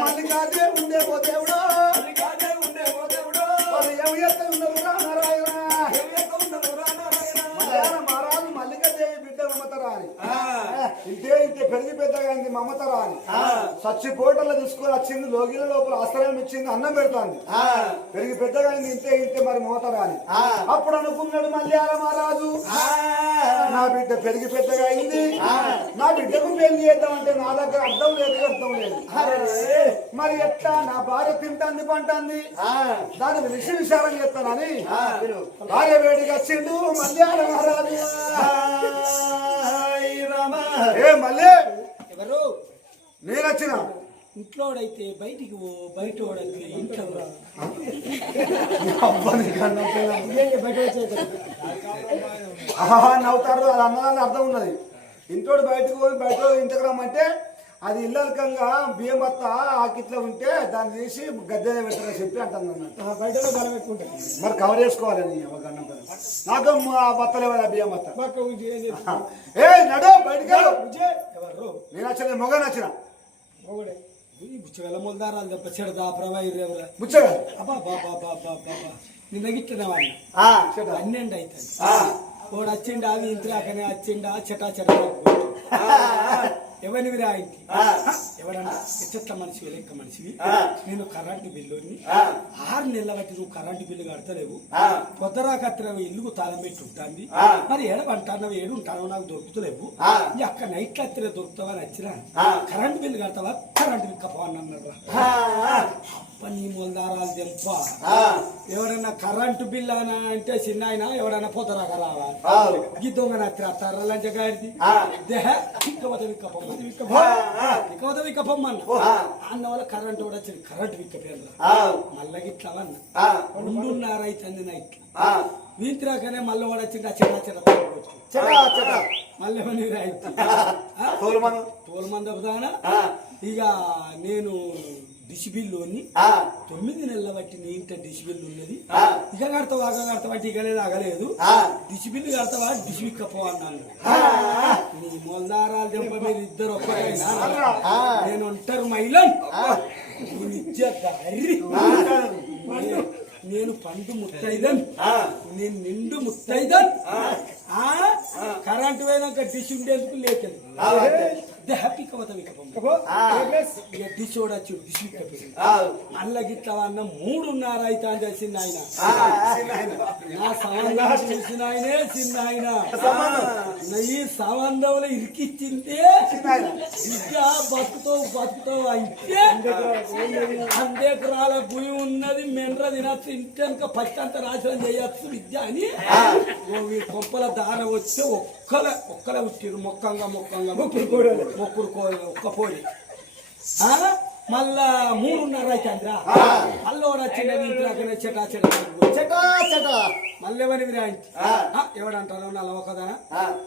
మల్లికాదే ఉండే ఓ అని ఇంతే ఇంతే పెరిగి పెద్దగా అయింది మమతరా అని. సచ్చి పోటల్లో తీసుకొని వచ్చింది లోగిల లోపల ఆశ్రయం ఇచ్చింది అన్నం పెడుతుంది. పెరిగి పెద్దగా అయింది ఇంతే ఇంతే మరి మోతరా అని. అప్పుడు అనుకున్నాడు మల్యాల మహారాజు. నా బిడ్డ పెరిగి పెద్దగా అయింది నా బిడ్డకు పెళ్ళి చేద్దామంటే నా దగ్గర అర్థం లేదు అర్థం లేదు. మరి ఎట్లా? నా భార్య తింటాంది పంటాంది? దాని విషయ విచారం చేస్తానని భార్య వేడికి వచ్చిండు మల్యాల మహారాజు. ఏ మళ్ళీ? ఎవరు? నేను వచ్చిన ఇంట్లోడైతే బయటికి పో బయట వాడైతే ఇంట్లో నవ్వుతారు అది అన్నదాన్ని అర్థం ఉన్నది. ఇంటోడు బయటకు పోయి బయట ఇంటికి రమ్మంటే అది ఇల్లరికంగా బియ్యం బత్త ఆకిట్లో ఉంటే దాన్ని తీసి గద్దె పెట్టారని చెప్పి అంటాను అన్నట్టు ఆ బయటలో బలం ఎక్కువ ఉంటుంది. మరి కవర్ చేసుకోవాలని ఒక అన్నం. నాకు ఆ బత్తలే ఆ బియ్యం బత్త పక్క ఉంచి ఏం నడు బయటికి నేను వచ్చిన మొగ నచ్చిన. మొగుడే. ఈ బుచ్చి వెళ్ళ మొలదారాలు తప్ప చెడదా రేవుల ముచ్చగా అబ్బా బాబా బాబా బాబా నిన్న గిట్లనే వాడిని. పన్నెండు అవుతుంది వాడు వచ్చిండు అవి ఇంటిరాకనే వచ్చిండా చెటా చెటా. ఎవరిని రా ఇంటి ఎవడన్నా ఎట్ల మనిషివి లెక్క మనిషివి? నేను కరెంటు బిల్లుని ఆరు నెలల బట్టి నువ్వు కరెంటు బిల్లు కడతలేవు. పొద్దురాకత్రవి ఇల్లుకు తాళం పెట్టి ఉంటుంది. మరి ఏడ పంటానవి ఏడు ఉంటానో నాకు దొరుకుతలేవు అక్క నైట్ అత్తిరే దొరుకుతావా అని వచ్చినా కరెంటు బిల్లు కడతావా కరెంటు బిల్లు కప్పవని అన్నారు అప్ప నీ మొలదారాలు తెంప. ఎవరైనా కరెంటు బిల్లు అని అంటే చిన్న ఆయన ఎవరైనా పొద్దురాక రావాలి ఈ దొంగ నత్రి అత్తారా లంచగాడిది దేహ విక్కవత విక్కపమ్మ విక్కవత విక్కపమ్మన్న అన్న. వల్ల కరెంటు కూడా వచ్చింది. కరెంటు విక్కపోయారు మళ్ళీ గిట్లా అన్న. రెండున్నర అవుతుంది నైట్ వీంతిరాకనే మళ్ళీ వాడు వచ్చింది ఆ చిన్న చిన్న మళ్ళీ ఎవరిని రాయితీ తోలు తోలు మంది ఇక నేను డిష్ బిల్లుని తొమ్మిది నెలల బట్టి నీ ఇంట డిష్ బిల్లు ఉన్నది ఇక కడతావు అగ కడతావా ఇక లేదు బిల్లు కడతావా డిష్ విక్కపో అన్నాను. నీ మొలదారాలు దెబ్బ మీరు ఇద్దరు ఒక్కరైనా నేను ఒంటరి మహిళను నేను పండు ముత్తైదన్ నేను నిండు ముత్తైదన్ ఆ. కరెంట్ పోయినాక డిష్ ఉండేందుకు లేకెళ్ళి? హ్యాపీ కవత డిష్ చూడొచ్చు గిట్ల అన్న మూడున్నర అయితే అని తెలిసింది ఆయన. నా సంబంధం చూసిన ఆయనే చిన్న ఆయన. ఈ సంబంధంలో ఇరికిచ్చిందే ఇంకా బతుకుతావు బతుకుతావు అయితే అందేకరాల భూమి ఉన్నది మెండ్ర తినచ్చు ఇంటెనక పచ్చి అంత నాశనం చేయొచ్చు విద్య అని. కొంపల దాన వస్తే ఒక్కల ఒక్కల ఉట్టిరు మొక్కంగా మొక్కంగా మొక్కుడు మొక్కుడు కోరి ఒక్క పోలి? మళ్ళా మూడున్నర అయితే అందరా మళ్ళీ వచ్చింది ఇంటిరాకనే చెటా చెటా చెటా చెటా. మళ్ళీ ఎవరి నల్ల ఒకదానా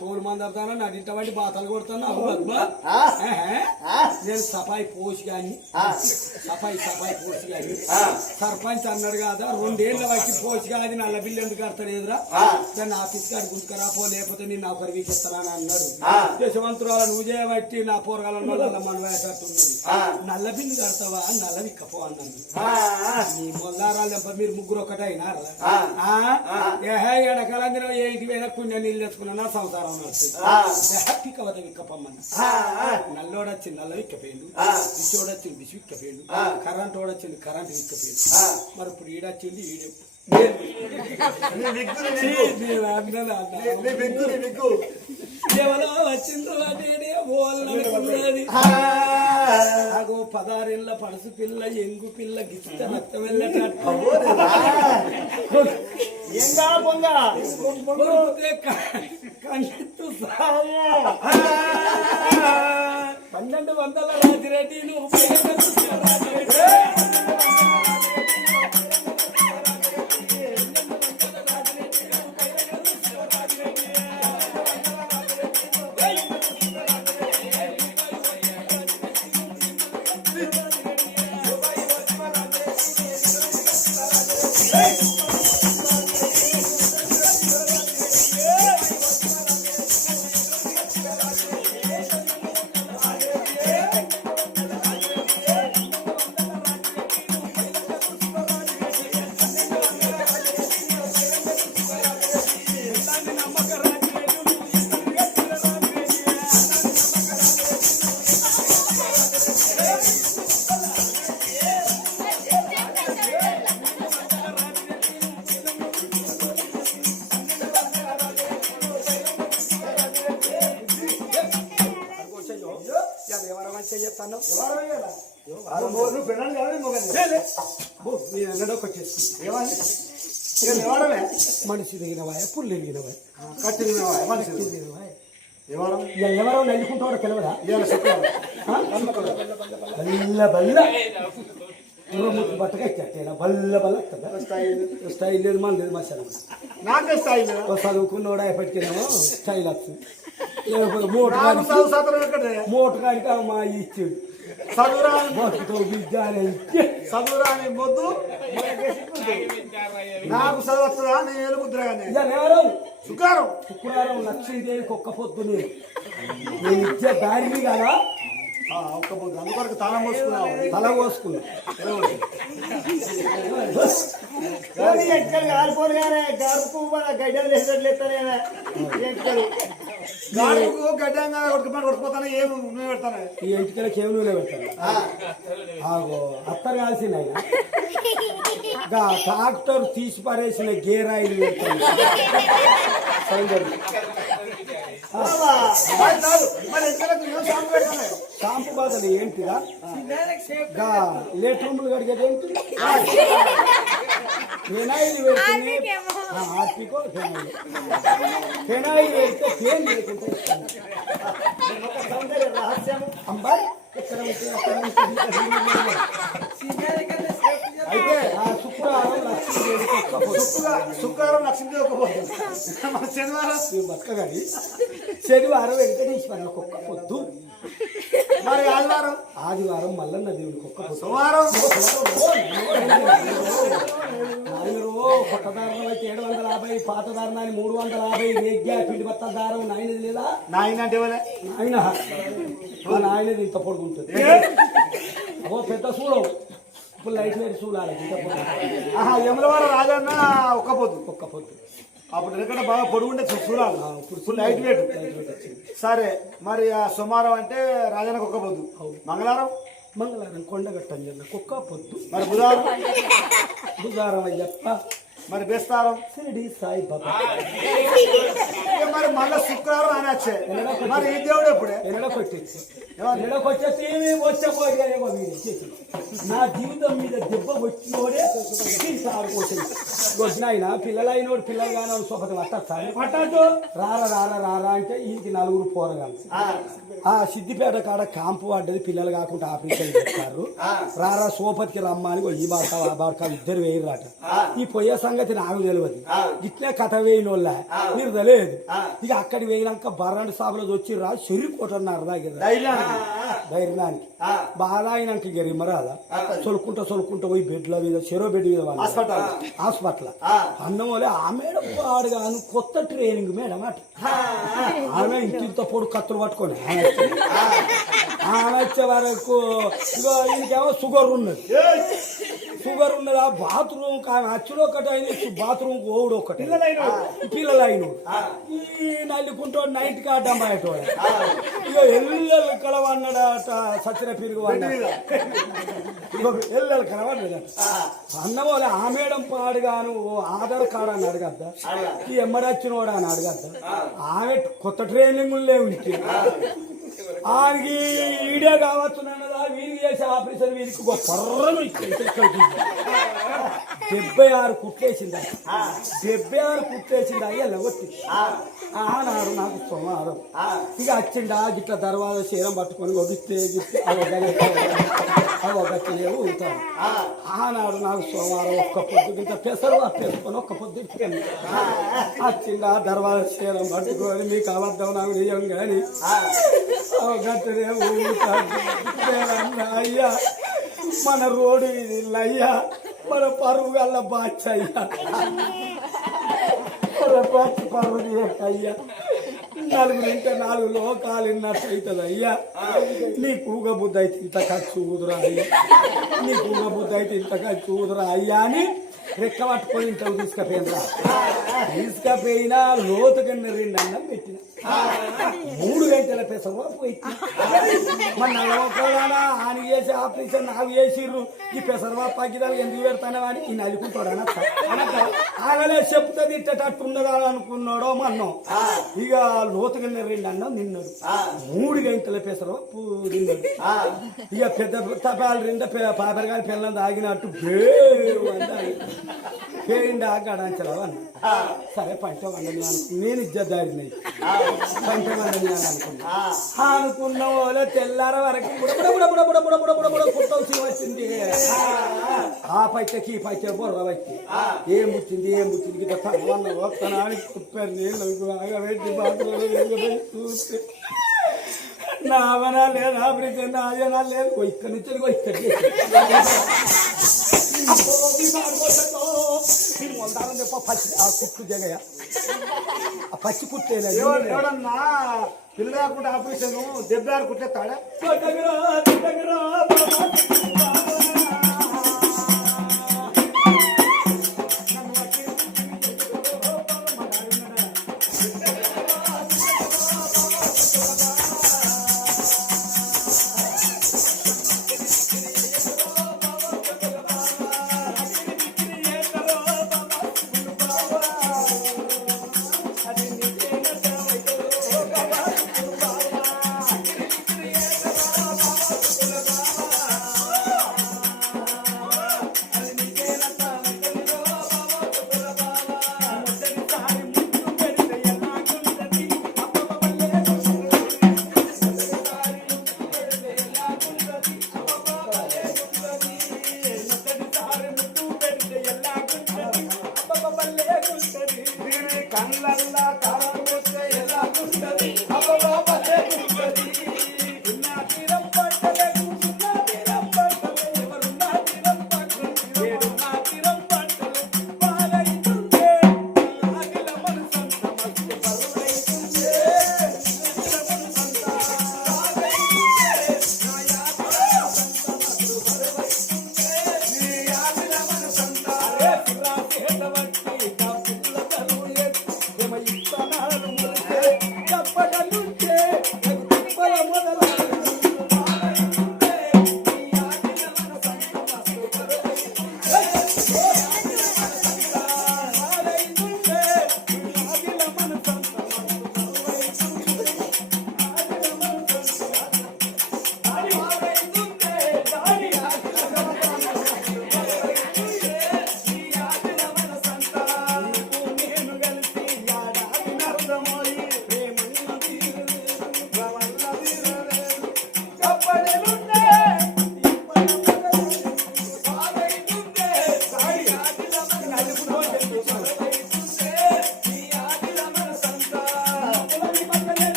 తోలు మంది అవుతానా నా ఇంట వంటి బాతలు కొడతాను. అబ్బా నేను సఫాయి పోసి గాని సఫాయి సఫాయి పోసి గాని సర్పంచ్ అన్నాడు కదా రెండేళ్ళ వచ్చి పోసి గాని నల్ల బిల్లు ఎందుకు కడతాడు ఎదురా దాన్ని ఆఫీస్ గారు గుంటుకరా పో లేకపోతే నేను నా ఒకరి వీకిస్తానని అన్నాడు. యశవంతురాలు నువ్వు చేయబట్టి నా పోరగాలను మన వేసేట్టున్నది నల్ల బిల్లు కడతావా నల్ల విక్కపో అన్నాను మీ మొల్లారాలు దెబ్బ మీరు ముగ్గురు ఒకటైనారా ఏహే ఎడకలందిన ఏ ఇంటి మీద నీళ్ళు తెచ్చుకున్నా నా సంసారం నడుస్తుంది. విక్కపమ్మన్న నల్లోడొచ్చింది నల్ల విక్కపోయిండు బిచ్చోడొచ్చింది బిసి విక్కపోయిండు కరెంట్ ఓడొచ్చింది కరెంట్ విక్కపోయిండు మరి ఇప్పుడు ఈడొచ్చింది ఈడే. వచ్చిందో అగో పదారేళ్ళ పడసు పిల్ల ఎంగు పిల్ల గిత్త రక్తం వెళ్ళటట్టు పొంగ కన్నెత్తు సాము పన్నెండు వందల రాజిరెడ్డి నువ్వు రాజిరెడ్డి నువ్వు పెళ్ళాలి కావాలి మొగలి బో, నేను ఎన్నడో కొట్టేసుకున్నా ఏమని ఇక నివాడమే మనిషి దిగినవాయ పుల్లు ఎరిగినవాయ కట్టి తినవా మనిషి. దిగినవాయ ఎవరం? ఎవరో నల్లుకుంటాడో శుక్రవారం. బల్ల బల్ల. ముద్దు బట్టగా ఇచ్చేటేనా బల్ల బల్ల స్టైల్. లేదు మన లేదు నాకే? ఓ చదువుకున్నోడా ఎప్పటికేమో స్టైల్ వస్తుంది. మోటు మోటు కాడికి మా ఇచ్చాడు చదువురాని చదువురాని మొద్దు నాకు చదువు వస్తుందా నేను కానీ ఇక నేరం శుక్రవారం లక్ష్మీదేవికి ఒక్క పొద్దు నేను నేను ఇచ్చే దారిని కదా ఆ, ఒక్క పొద్దు అందుకొరకు తాళం పోసుకున్నావు తల కోసుకున్నా ఎక్కడ గడుపు మన గడ్డలు వేసేట్లేస్తానే ఎక్కడ గాడుకు గడ్డంగా కొట్టుకుని కొట్టుకుపోతాను ఏం నువ్వు పెడతాను? ఈ ఇంటికి కేవు నూనె పెడతాను ఆగో అత్తరు కాల్సింది ఆయన. ట్రాక్టర్ తీసి పారేసిన గేర్ ఆయిల్ పెడతాను? షాంపు బాధలు ఏంటిరా గా లేట్ రూములు కడిగేది ఏంటి? ఫెనాయిల్ పెడుతుంది ఆర్పికో ఫెనాయిల్ పెడితే ఫేన్. అయితే ఆ శుక్రవారం పొద్దు. శుక్రవారం శుక్రవారం లక్ష్మీదేవి ఒక శనివారం బతకగాని శనివారం వెంకటేశ్వరులకు ఒక్క పొద్దు మరి ఆదివారం? ఆదివారం మల్లన్న దేవునికి ఒక్క సోమవారం? కొత్త దారుణం అయితే ఏడు వందల యాభై పాత దారుణాన్ని మూడు వందల యాభై రేగ్గా పిండి బత్త దారం నాయనది లేదా? నాయన అంటే? నాయన. మా నాయనది ఇంత పొడుగుంటుంది. ఓ పెద్ద సూలం ఇప్పుడు లైట్ వేసి చూడాలి ఇంత పొడుగు. ఆహా యమలవారం రాజన్న ఒక్క పొద్దు. ఒక్క పొద్దు. అప్పుడు ఎందుకంటే బాగా పొడుగుంటే చూ- చూడాలి ఇప్పుడు ఫుల్ లైట్ వెయిట్. సరే మరి ఆ సోమవారం అంటే రాజన్నకు ఒక్క పొద్దు. మంగళవారం? మంగళవారం కొండగట్టం జల్ల కుక్క పొద్దు. మరి బుధవారం? బుధవారం అయ్యప్ప. మరి బేస్తారం? షిరిడి సాయి బాబా మరి మళ్ళీ శుక్రవారం అని వచ్చే మరి ఈ దేవుడు ఎప్పుడే? ఏమీ మీరు చేసి నా జీవితం మీద దెబ్బ వచ్చినోడే సాగు వచ్చిన ఆయన పిల్లలైనోడు పిల్లలు కానీ సొపతి పట్టచ్చు? రారా రారా రారా అంటే ఇంటి నలుగురు పోరగాలి ఆ. సిద్దిపేట కాడ కాంపు పడ్డది పిల్లలు కాకుండా ఆపరేషన్ చేస్తారు. రారా సోపతికి రమ్మని ఈ బాడక ఆ బాడక ఇద్దరు వేయరాట ఈ పొయ్యే సంగతి నాకు తెలియదు ఇట్లే కథ వేయిన వాళ్ళ మీరు తెలియదు. ఇక అక్కడికి వేయినాక బర్రండి సాబులో వచ్చి రా చెరుకోటన్నారు దగ్గర ధైర్యానికి. బాగా అయినాక ఇక రిమరాల సొలుకుంటా సొలుకుంటా పోయి బెడ్ల మీద చెరో బెడ్ మీద. హాస్పిటల్. హాస్పిటల్. అన్నం వల్ల ఆ మేడం పాడుగాను కొత్త ట్రైనింగ్ మేడం అట. ఆమె ఇంటితో పొడు కత్తులు పట్టుకొని ఆమె వచ్చే వరకు ఇగో ఈయనకేమో షుగర్ ఉన్నది. షుగర్ ఉన్నది? బాత్రూమ్ ఆమె అచ్చుడు ఒకటి అయింది బాత్రూమ్ ఓవుడు ఒకటి. పిల్లలు అయిన ఈ నల్లుకుంటోడు నైట్కి అడ్డం బయటోడు ఇక ఎల్లెలు కలవన్నాడట సచిన పిరుగు ఎల్లెలు కలవన్నాడట. అన్నమోలే ఆ మేడం పాడుగాను ఓ ఆధార్ కార్డు అని అడగద్దా? ఈ ఎమ్మరచ్చినోడు అని అడగద్దా? ఆమె కొత్త ట్రైనింగ్ లేవు ఆయనకి ఈడే కావచ్చు చేసే ఆఫీసర్ వీరికి ఒక పర్రను ఇచ్చేసి డెబ్బై ఆరు కుట్టేసింది డెబ్బై ఆరు కుట్టేసింది అయ్యా లెవొత్తి ఆనాడు నాకు సోమవారం ఇక వచ్చిండా గిట్ల దర్వాజా చీరం పట్టుకొని వగిస్తే గిస్తే అవి ఒక లేవు ఊతాను ఆనాడు నాకు సోమవారం ఒక్క పొద్దు గింత పెసరు పెట్టుకొని ఒక్క పొద్దు వచ్చిండా దర్వాజా చీరం పట్టుకొని మీకు అబద్ధం నాకు నిజం కానీ అయ్యా మన రోడ్డు ఇది అయ్యా మన పరువు గల్ల బాచ్ అయ్యా. మన బాచ్ పరువు అయ్యా. నాలుగు లోకాలు విన్నట్టు అవుతుంది అయ్యా. నీ కూగ బుద్ధి అయితే ఇంత ఖర్చు ఊదురా అయ్యా. నీ కూగ బుద్ధి అయితే ఇంత ఖర్చు ఊదురా అయ్యా అని రెక్క పట్టుకొని ఇంట్లో తీసుకపోయినరా? తీసుకపోయినా లోతు రెండు అన్నం పెట్టిన. మూడు గంటల పెసరు పోయి మన నలవకోదానా ఆయన చేసి ఆపరేషన్ నాకు చేసిర్రు. ఈ పెసరవా పగిదాలు ఎందుకు పెడతానే అని ఈయన నలుకుంటాడు అనక్క. అనక్క ఆయన ఆగలే చెప్తుంది ఇట్టేటట్టు ఉన్నదా అనుకున్నాడో మన్నం ఇక లోతుగా రెండు అన్నం తిన్నాడు. మూడు గంటల పెసరు తిన్నాడు. ఇక పెద్ద తపాలు రెండు పాపరగాలి పిల్లలు తాగినట్టు బేరు చేయిండా గడాంచరావు అన్న సరే పంచమండలి నేను ఇజ్జదారిని పంచమండలి అనుకున్నా. అనుకున్న వాళ్ళ తెల్లార వరకు వచ్చింది. ఆ. పచ్చకి ఈ పచ్చ బుర్ర వచ్చి ఏం వచ్చింది ఏం వచ్చింది ఇక నా ఒక్కనాడికి కుప్పారు నీళ్ళు ఆగబెట్టి బాత్రూంలో నావనా లేదా లేదు? ఇక్కడ నుంచి ఇక్కడ నేను వందాలని చెప్ప పచ్చి ఆ కుట్లు జగయ ఆ పచ్చి కుట్టేలే ఎవడన్నా పిల్లలు ఆపరేషన్ దెబ్బ ఆడుకుంటే తాడా? Carla.